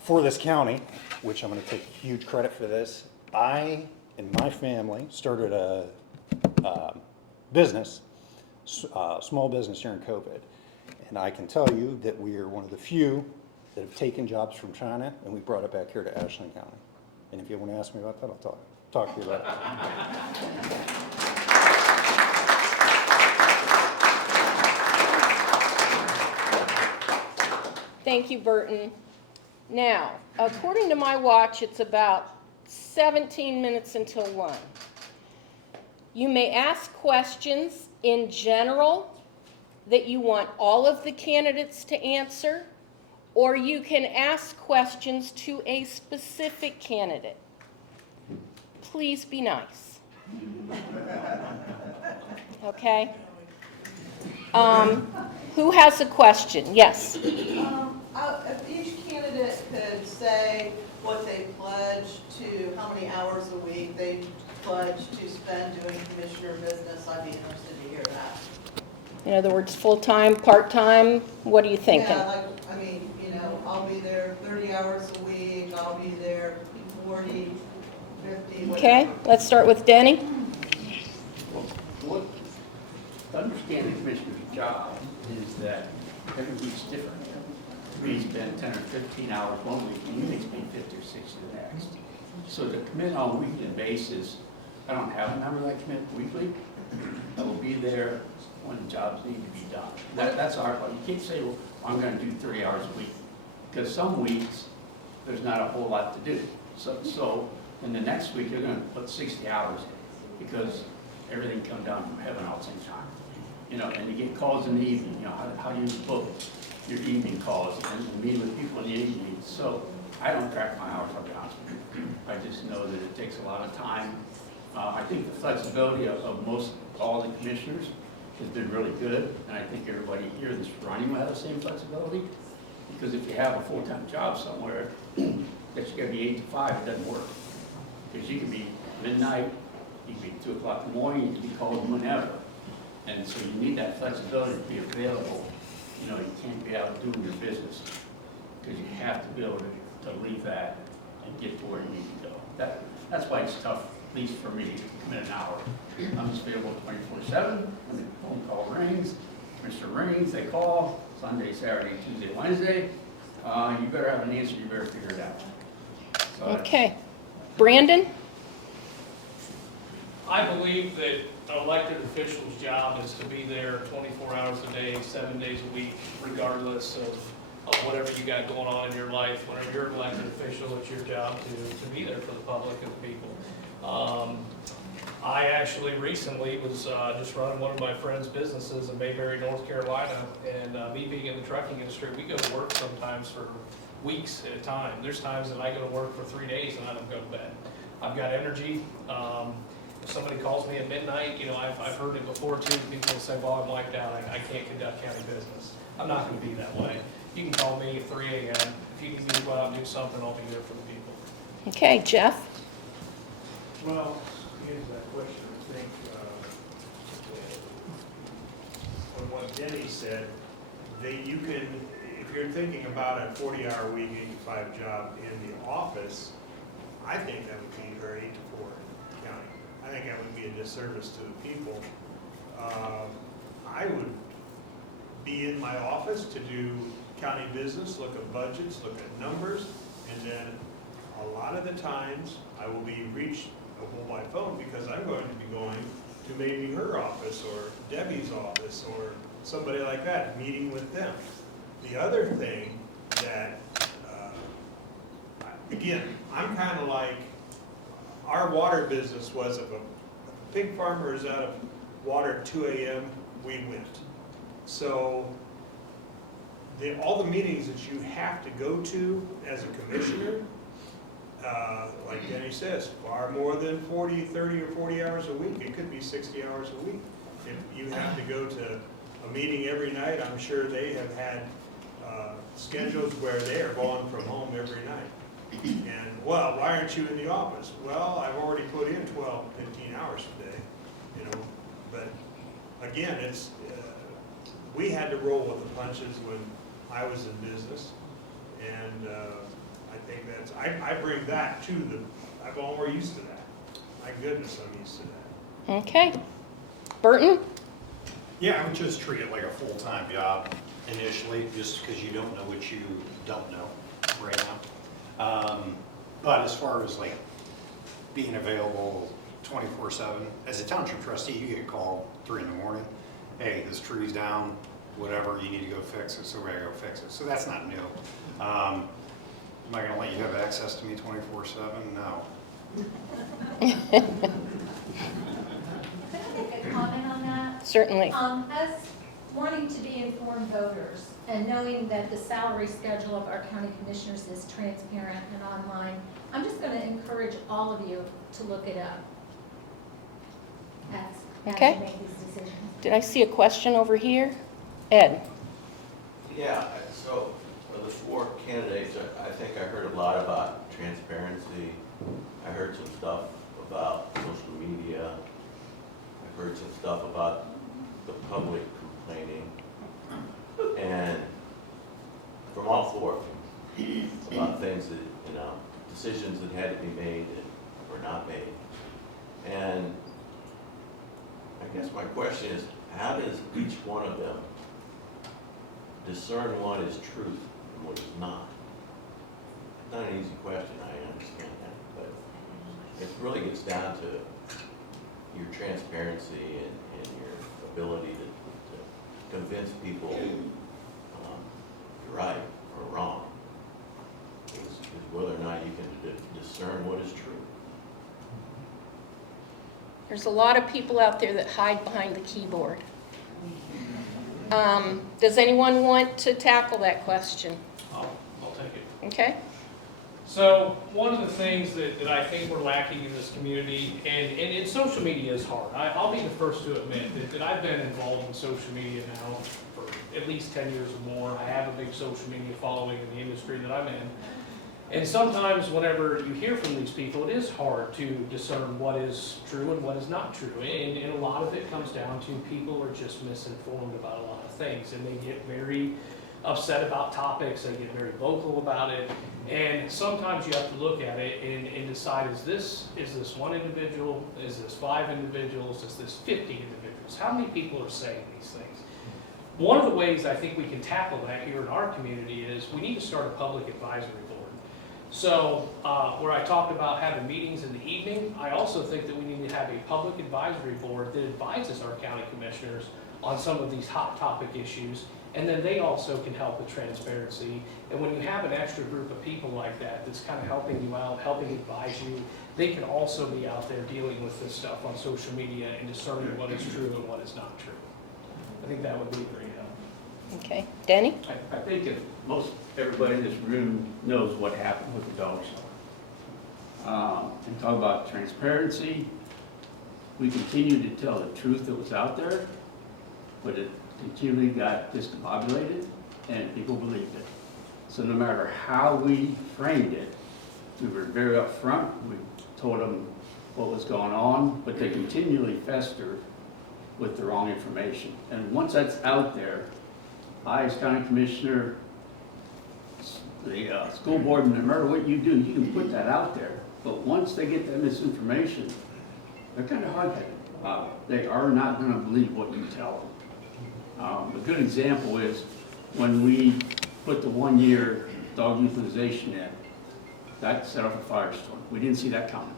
for this county, which I'm going to take huge credit for this, I and my family started a business, small business during COVID. And I can tell you that we are one of the few that have taken jobs from China and we brought it back here to Ashland County. And if you want to ask me about that, I'll talk to you about it. Thank you, Burton. Now, according to my watch, it's about 17 minutes until 1. You may ask questions in general that you want all of the candidates to answer, or you can ask questions to a specific candidate. Please be nice. Okay? Who has a question? Yes. If each candidate could say what they pledge to, how many hours a week they pledge to spend doing commissioner business, I'd be interested to hear that. In other words, full-time, part-time, what are you thinking? Yeah, like, I mean, you know, I'll be there 30 hours a week, I'll be there 40, 50, whatever. Okay, let's start with Denny. What, to understand the commissioner's job is that every week's different. We spend 10 or 15 hours one week, and you may spend 50 or 60 the next. So to commit on a weekly basis, I don't have a number that I commit weekly. I will be there when jobs need to be done. That's our part. You can't say, well, I'm going to do 3 hours a week, because some weeks there's not a whole lot to do. So in the next week, you're going to put 60 hours in, because everything comes down from heaven all at the same time. You know, and you get calls in the evening. You know, how do you book your evening calls and meet with people in the evening? So I don't track my hours, I'll be honest with you. I just know that it takes a lot of time. I think the flexibility of most all the commissioners has been really good, and I think everybody here that's running will have the same flexibility. Because if you have a full-time job somewhere that you got to be 8 to 5, it doesn't work. Because you can be midnight, you can be 2 o'clock in the morning, you can be called whenever. And so you need that flexibility to be available. You know, you can't be out doing your business, because you have to be able to leave that and get to where you need to go. That's why it's tough, at least for me, to commit an hour. I'm just available 24/7. When the phone call rings, Mr. rings, they call, Sunday, Saturday, Tuesday, Wednesday. You better have an answer, you better figure it out. So Okay. Brandon? I believe that an elected official's job is to be there 24 hours a day, 7 days a week, regardless of whatever you got going on in your life. Whenever you're an elected official, it's your job to be there for the public and the people. I actually recently was just running one of my friend's businesses in Mayberry, North Carolina, and me being in the trucking industry, we go to work sometimes for weeks at a time. There's times that I go to work for 3 days and I don't go to bed. I've got energy. If somebody calls me at midnight, you know, I've heard it before too. People say, well, I'm wiped out. I can't conduct county business. I'm not going to be that way. You can call me at 3 a.m. If you need me to go out and do something, I'll be there for the people. Okay, Jeff? Well, here's that question. I think on what Denny said, you can, if you're thinking about a 40-hour week, 85 job in the office, I think that would be very 8 to 4 county. I think that would be a disservice to the people. I would be in my office to do county business, look at budgets, look at numbers, and then a lot of the times I will be reached by phone because I'm going to be going to maybe her office or Debbie's office or somebody like that, meeting with them. The other thing that, again, I'm kind of like, our water business was if a pig farmer is out of water at 2 a.m., we went. So all the meetings that you have to go to as a commissioner, like Denny says, far more than 30 or 40 hours a week. It could be 60 hours a week. If you have to go to a meeting every night, I'm sure they have had schedules where they are gone from home every night. And, well, why aren't you in the office? Well, I've already put in 12, 15 hours today, you know. But again, it's, we had to roll with the punches when I was in business. And I think that's, I bring that to the, I'm more used to that. My goodness, I'm used to that. Okay. Burton? Yeah, I would just treat it like a full-time job initially, just because you don't know what you don't know right now. But as far as like being available 24/7, as a township trustee, you get called 3 in the morning. Hey, this tree's down, whatever, you need to go fix it, so we gotta go fix it. So that's not new. Am I gonna let you have access to me 24/7? No. Can I make a comment on that? Certainly. As wanting to be informed voters and knowing that the salary schedule of our county commissioners is transparent and online, I'm just going to encourage all of you to look it up as Okay. you make these decisions. Did I see a question over here? Ed? Yeah, so for the 4 candidates, I think I heard a lot about transparency. I heard some stuff about social media. I heard some stuff about the public complaining. And from all 4 of them, about things that, you know, decisions that had to be made that were not made. And I guess my question is, how does each one of them discern what is truth and what is not? It's not an easy question, I understand that, but it really gets down to your transparency and your ability to convince people you're right or wrong, is whether or not you can discern what is true. There's a lot of people out there that hide behind the keyboard. Does anyone want to tackle that question? I'll take it. Okay? So one of the things that I think we're lacking in this community, and social media is hard. I'll be the first to admit that I've been involved in social media now for at least 10 years or more. I have a big social media following in the industry that I'm in. And sometimes whenever you hear from these people, it is hard to discern what is true and what is not true. And a lot of it comes down to people are just misinformed about a lot of things. And they get very upset about topics, they get very vocal about it. And sometimes you have to look at it and decide, is this one individual? Is this 5 individuals? Is this 50 individuals? How many people are saying these things? One of the ways I think we can tackle that here in our community is we need to start a public advisory board. So where I talked about having meetings in the evening, I also think that we need to have a public advisory board that advises our county commissioners on some of these hot topic issues, and then they also can help with transparency. And when you have an extra group of people like that that's kind of helping you out, helping advise you, they can also be out there dealing with this stuff on social media and discerning what is true and what is not true. I think that would be a great help. Okay. Denny? I think if most everybody in this room knows what happened with the dog show. And talk about transparency, we continue to tell the truth that was out there, but it continually got discombobulated and people believed it. So no matter how we framed it, we were very upfront, we told them what was going on, but they continually festered with the wrong information. And once that's out there, I, as county commissioner, the school board, no matter what you do, you can put that out there. But once they get that misinformation, they're kind of hard-headed. They are not going to believe what you tell them. A good example is when we put the 1-year dog euthanization in, that set off a firestorm. We didn't see that coming.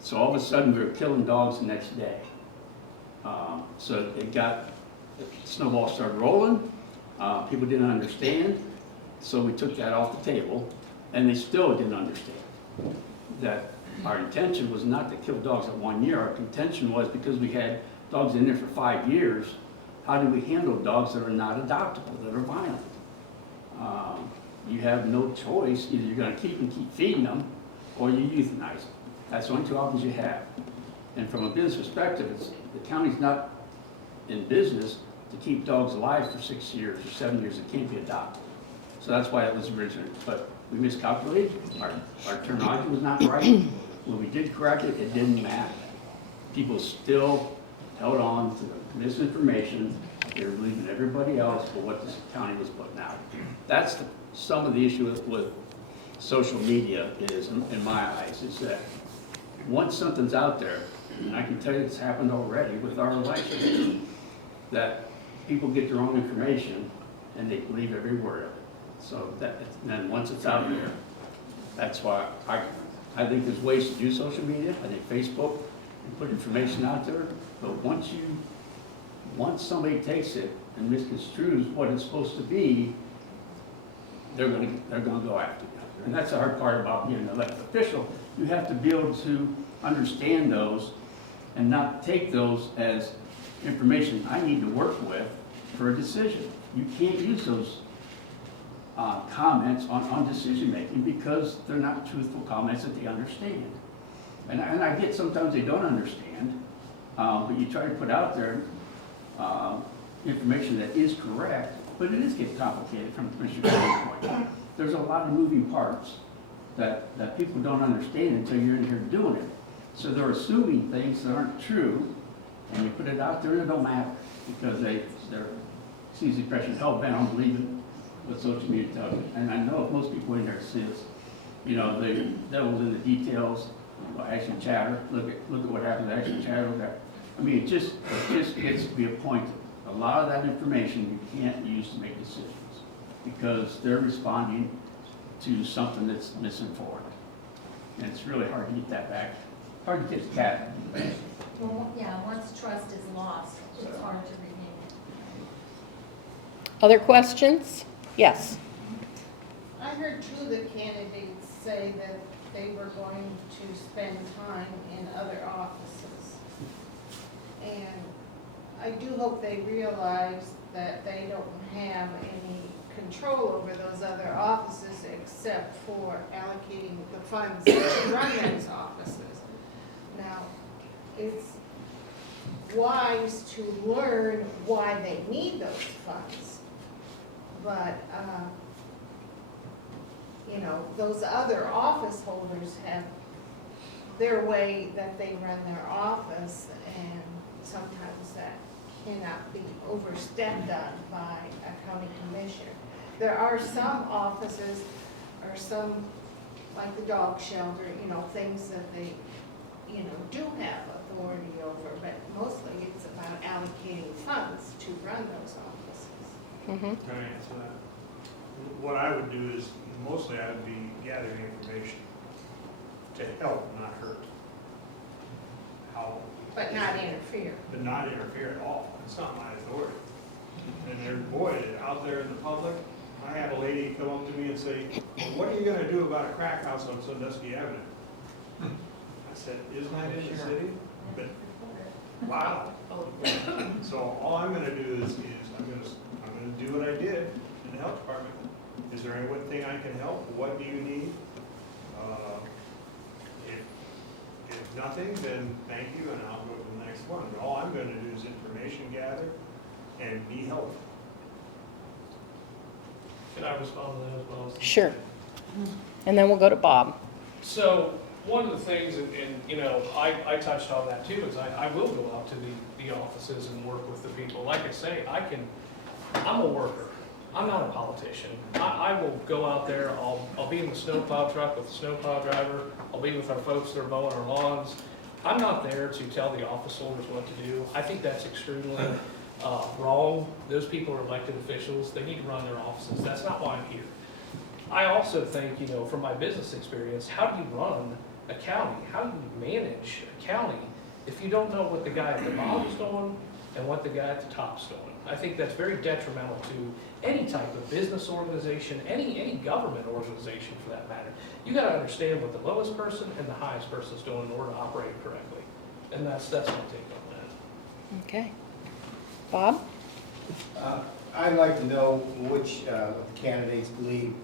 So all of a sudden, we were killing dogs the next day. So the snowball started rolling. People didn't understand. So we took that off the table, and they still didn't understand that our intention was not to kill dogs at 1 year. Our intention was, because we had dogs in there for 5 years, how do we handle dogs that are not adoptable, that are violent? You have no choice. Either you're going to keep feeding them, or you euthanize them. That's the only 2 options you have. And from a business perspective, the county's not in business to keep dogs alive for 6 years or 7 years that can't be adopted. So that's why it was originally, but we miscalculated, our terminology was not right. When we did correct it, it didn't matter. People still held on to the misinformation. They were believing everybody else for what this county was putting out. That's some of the issue with social media is, in my eyes, is that once something's out there, and I can tell you it's happened already with our election, that people get their own information and they believe every word of it. So that, and then once it's out there, that's why I think there's ways to do social media. I think Facebook, you put information out there, but once somebody takes it and misconstrues what it's supposed to be, they're gonna go after you. And that's the hard part about being an elected official. You have to be able to understand those and not take those as information I need to work with for a decision. You can't use those comments on decision making because they're not truthful comments that they understand. And I get sometimes they don't understand, but you try to put out there information that is correct, but it is getting complicated from the commissioner's standpoint. There's a lot of moving parts that people don't understand until you're in here doing it. So they're assuming things that aren't true, and you put it out there and it don't matter because they're sees the impression hell-bent on believing what social media tells you. And I know if most people in there says, you know, the devil's in the details. Ashland Chatter, look at what happened to Ashland Chatter. I mean, it just gets to be a point. A lot of that information you can't use to make decisions because they're responding to something that's misinformed. And it's really hard to get that back. Hard to get the cat back. Well, yeah, once trust is lost, it's hard to regain it. Other questions? Yes. I heard two of the candidates say that they were going to spend time in other offices. And I do hope they realize that they don't have any control over those other offices except for allocating the funds to run those offices. Now, it's wise to learn why they need those funds. But, you know, those other office holders have their way that they run their office, and sometimes that cannot be overstepped on by a county commissioner. There are some offices, or some, like the dog shelter, you know, things that they, you know, do have authority over, but mostly it's about allocating funds to run those offices. Mm-hmm. Can I answer that? What I would do is, mostly I would be gathering information to help, not hurt. How? But not interfere. But not interfere at all. It's not my authority. And there, boy, out there in the public, I had a lady come up to me and say, well, what are you gonna do about a crack house on Sandusky Avenue? I said, isn't that in the city? But, wow. So all I'm gonna do is I'm gonna do what I did in the health department. Is there anything I can help? What do you need? If nothing, then thank you, and I'll go to the next one. But all I'm gonna do is information gather and be helpful. Can I respond to that as well? Sure. And then we'll go to Bob. So, one of the things, and you know, I touched on that too, is I will go out to the offices and work with the people. Like I say, I'm a worker. I'm not a politician. I will go out there, I'll be in the snowplow truck with the snowplow driver, I'll be with our folks that are mowing our lawns. I'm not there to tell the office holders what to do. I think that's extremely wrong. Those people are elected officials, they need to run their offices. That's not why I'm here. I also think, you know, from my business experience, how do you run a county? How do you manage a county if you don't know what the guy at the bottom's doing and what the guy at the top's doing? I think that's very detrimental to any type of business organization, any government organization for that matter. You gotta understand what the lowest person and the highest person's doing in order to operate correctly. And that's my take on that. Okay. Bob? I'd like to know which of the candidates believe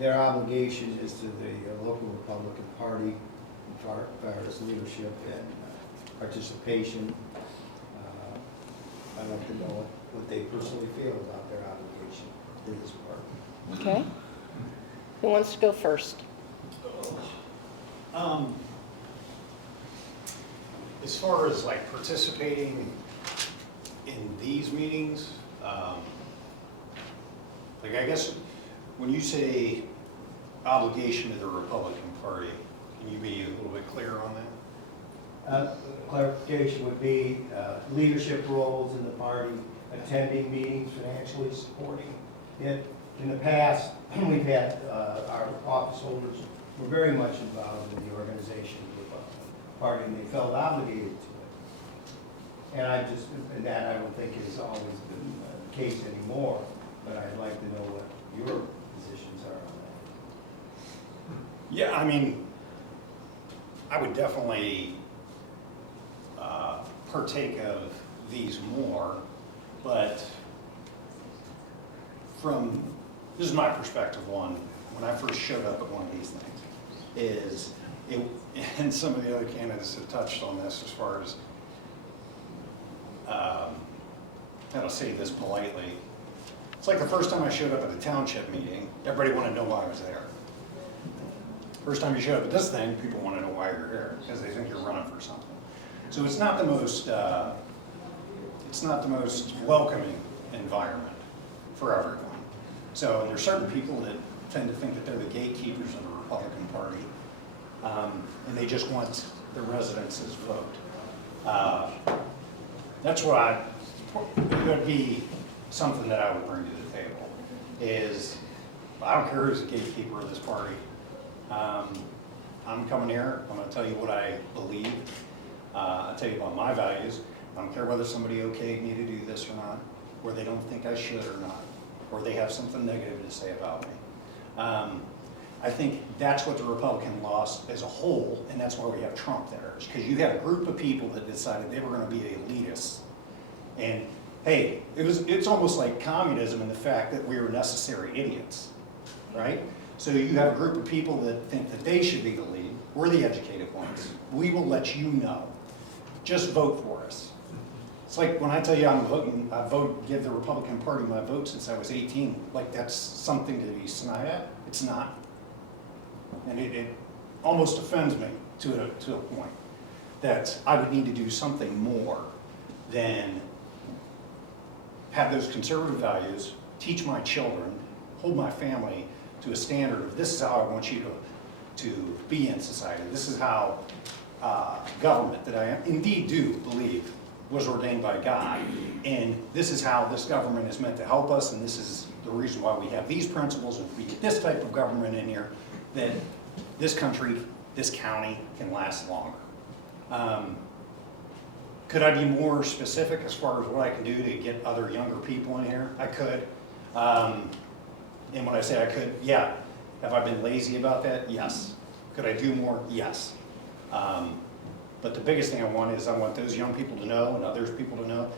their obligation is to the local Republican Party as far as leadership and participation. I'd like to know what they personally feel about their obligation. in this park. Okay? Who wants to go first? As far as like participating in these meetings, like I guess when you say obligation to the Republican Party, can you be a little bit clearer on that? Clarification would be leadership roles in the party, attending meetings, financially supporting it. In the past, we've had our office holders were very much involved in the organization of the party, and they felt obligated to it. And that I don't think has always been the case anymore, but I'd like to know what your positions are on that. Yeah, I mean, I would definitely partake of these more, but this is my perspective when I first showed up at one of these things, and some of the other candidates have touched on this as far as, how to say this politely. It's like the first time I showed up at a township meeting, everybody wanted to know why I was there. First time you show up at this thing, people want to know why you're here, because they think you're running for something. So it's not the most welcoming environment for everyone. So there's certain people that tend to think that they're the gatekeepers of the Republican Party, and they just want the residents' vote. That's what it would be something that I would bring to the table, is I don't care who's the gatekeeper of this party. I'm coming here, I'm gonna tell you what I believe, I'll tell you about my values. I don't care whether somebody okayed me to do this or not, or they don't think I should or not, or they have something negative to say about me. I think that's what the Republican lost as a whole, and that's why we have Trump there, is because you had a group of people that decided they were gonna be elitists. And hey, it's almost like communism in the fact that we were necessary idiots, right? So you have a group of people that think that they should be the lead. We're the educated ones. We will let you know. Just vote for us. It's like when I tell you give the Republican Party my vote since I was 18, like that's something to be snide at. It's not. And it almost offends me to a point that I would need to do something more than have those conservative values, teach my children, hold my family to a standard of this is how I want you to be in society. This is how government that I indeed do believe was ordained by God. And this is how this government is meant to help us, and this is the reason why we have these principles, and if we get this type of government in here, that this country, this county can last longer. Could I be more specific as far as what I can do to get other younger people in here? I could. And when I say I could, yeah. Have I been lazy about that? Yes. Could I do more? Yes. But the biggest thing I want is I want those young people to know and others people to know,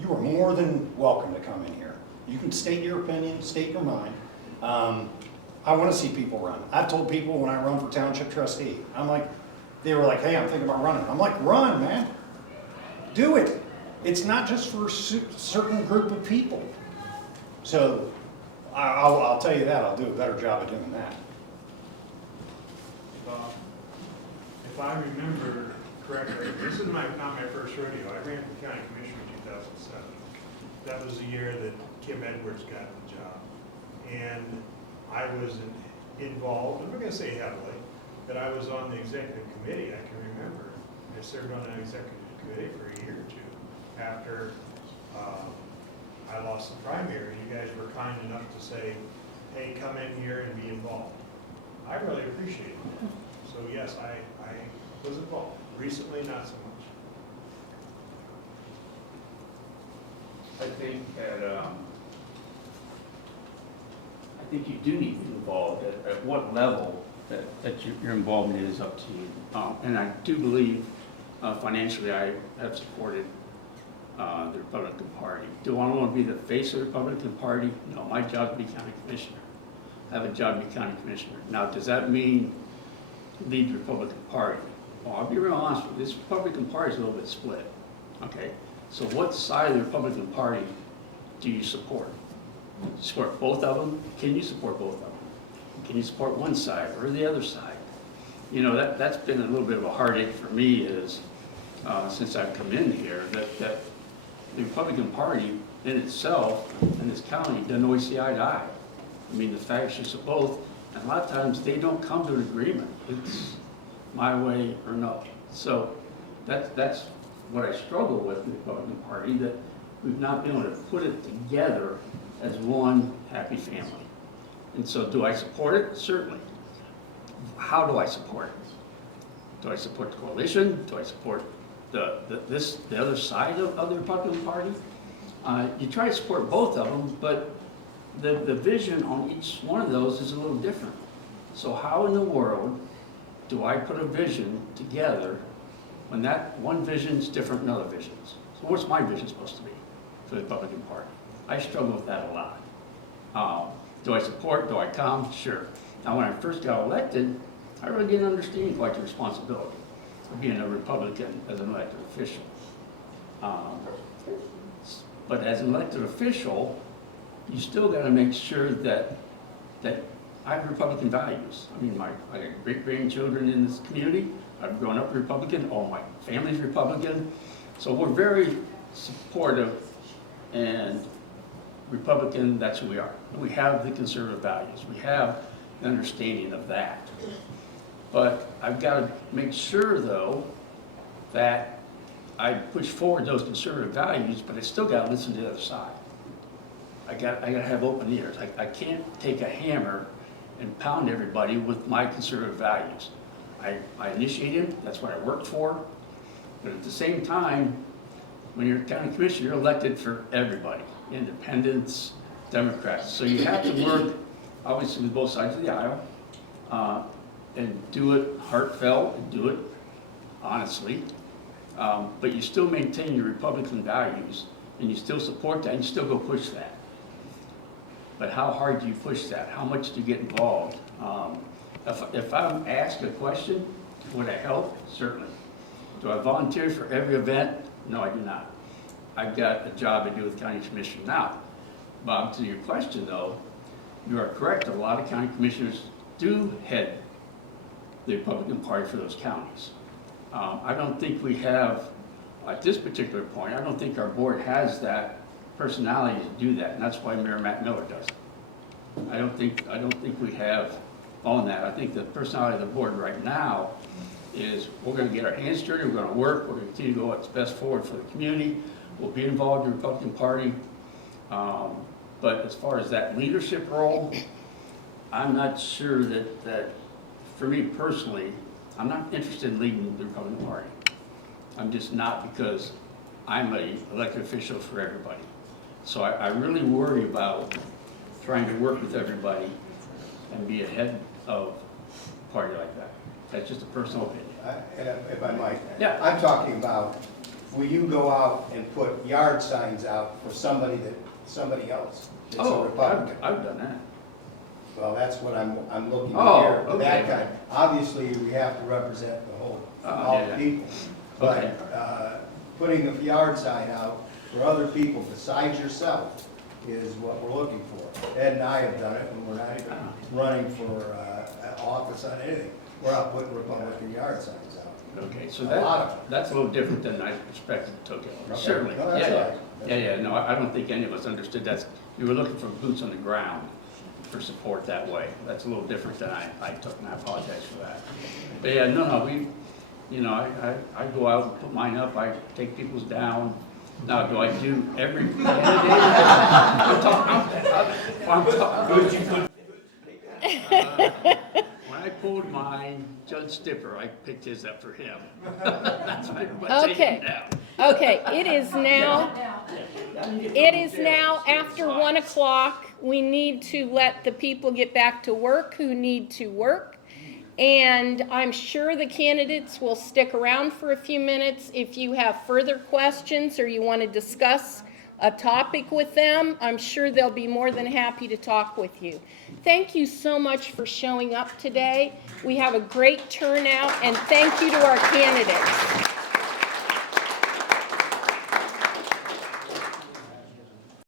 you are more than welcome to come in here. You can state your opinion, state your mind. I want to see people run. I've told people when I run for township trustee, they were like, hey, I'm thinking about running. I'm like, run, man. Do it. It's not just for a certain group of people. So I'll tell you that. I'll do a better job of doing that. If I remember correctly, this is not my first rodeo. I ran for county commissioner in 2007. That was the year that Kim Edwards got the job. And I was involved, I'm not going to say heavily, but I was on the executive committee, I can remember. I served on an executive committee for a year or two after I lost the primary. You guys were kind enough to say, hey, come in here and be involved. I really appreciate it. So yes, I was involved. Recently, not so much. I think that I think you do need to be involved at what level that your involvement is up to you. And I do believe financially I have supported the Republican Party. Do I want to be the face of the Republican Party? No, my job is to be county commissioner. I have a job to be county commissioner. Now, does that mean lead the Republican Party? Well, I'll be real honest with you. This Republican Party is a little bit split. Okay, so what side of the Republican Party do you support? Support both of them? Can you support both of them? Can you support one side or the other side? You know, that's been a little bit of a heartache for me is, since I've come in here, that the Republican Party in itself in this county doesn't always see eye to eye. I mean, the factions of both, and a lot of times they don't come to an agreement. It's my way or no. So that's what I struggle with in the Republican Party, that we've not been able to put it together as one happy family. And so do I support it? Certainly. How do I support it? Do I support the coalition? Do I support the other side of the Republican Party? You try to support both of them, but the vision on each one of those is a little different. So how in the world do I put a vision together when that one vision is different than other visions? So what's my vision supposed to be for the Republican Party? I struggle with that a lot. Do I support? Do I come? Sure. Now, when I first got elected, I really didn't understand quite the responsibility of being a Republican as an elected official. But as an elected official, you still got to make sure that I have Republican values. I mean, I got great-grandchildren in this community. I've grown up Republican. All my family's Republican. So we're very supportive and Republican, that's who we are. We have the conservative values. We have the understanding of that. But I've got to make sure, though, that I push forward those conservative values, but I still got to listen to the other side. I got to have open ears. I can't take a hammer and pound everybody with my conservative values. I initiated, that's what I worked for, but at the same time, when you're a county commissioner, you're elected for everybody, independents, Democrats. So you have to work, obviously, with both sides of the aisle, and do it heartfelt, and do it honestly, but you still maintain your Republican values, and you still support that, and you still go push that. But how hard do you push that? How much do you get involved? If I'm asked a question, would I help? Certainly. Do I volunteer for every event? No, I do not. I've got a job to do with county commissioner now. Bob, to your question though, you are correct. A lot of county commissioners do head the Republican Party for those counties. I don't think we have, at this particular point, I don't think our board has that personality to do that, and that's why Mayor Matt Miller does it. I don't think we have on that. I think the personality of the board right now is we're going to get our hands dirty, we're going to work, we're going to continue to go what's best forward for the community. We'll be involved in the Republican Party. But as far as that leadership role, I'm not sure that for me personally, I'm not interested in leading the Republican Party. I'm just not, because I'm an elected official for everybody. So I really worry about trying to work with everybody and be ahead of a party like that. That's just a personal opinion. If I might. Yeah. I'm talking about, will you go out and put yard signs out for somebody else that's a Republican? I've done that. Well, that's what I'm looking to Oh, hear, okay. that kind. Obviously, we have to represent the whole, all yeah. people. Okay. But putting a yard sign out for other people besides yourself is what we're looking for. Ed and I have done it, and we're not even running for office on anything. We're out putting Republican yard signs out. Okay, so A lot of them. that's a little different than I expected it took it. Okay. Certainly, No, that's all right. yeah, no, I don't think any of us understood that. You were looking for boots on the ground for support that way. That's a little different than I took, and I apologize for that. But yeah, no, I go out and put mine up, I take people's down. Now, do I do every candidate? When I pulled mine, Judge Stipper, I picked his up for him. That's why everybody's taking it down. Okay, it is now after 1 o'clock. We need to let the people get back to work who need to work. And I'm sure the candidates will stick around for a few minutes. If you have further questions or you want to discuss a topic with them, I'm sure they'll be more than happy to talk with you. Thank you so much for showing up today. We have a great turnout, and thank you to our candidates.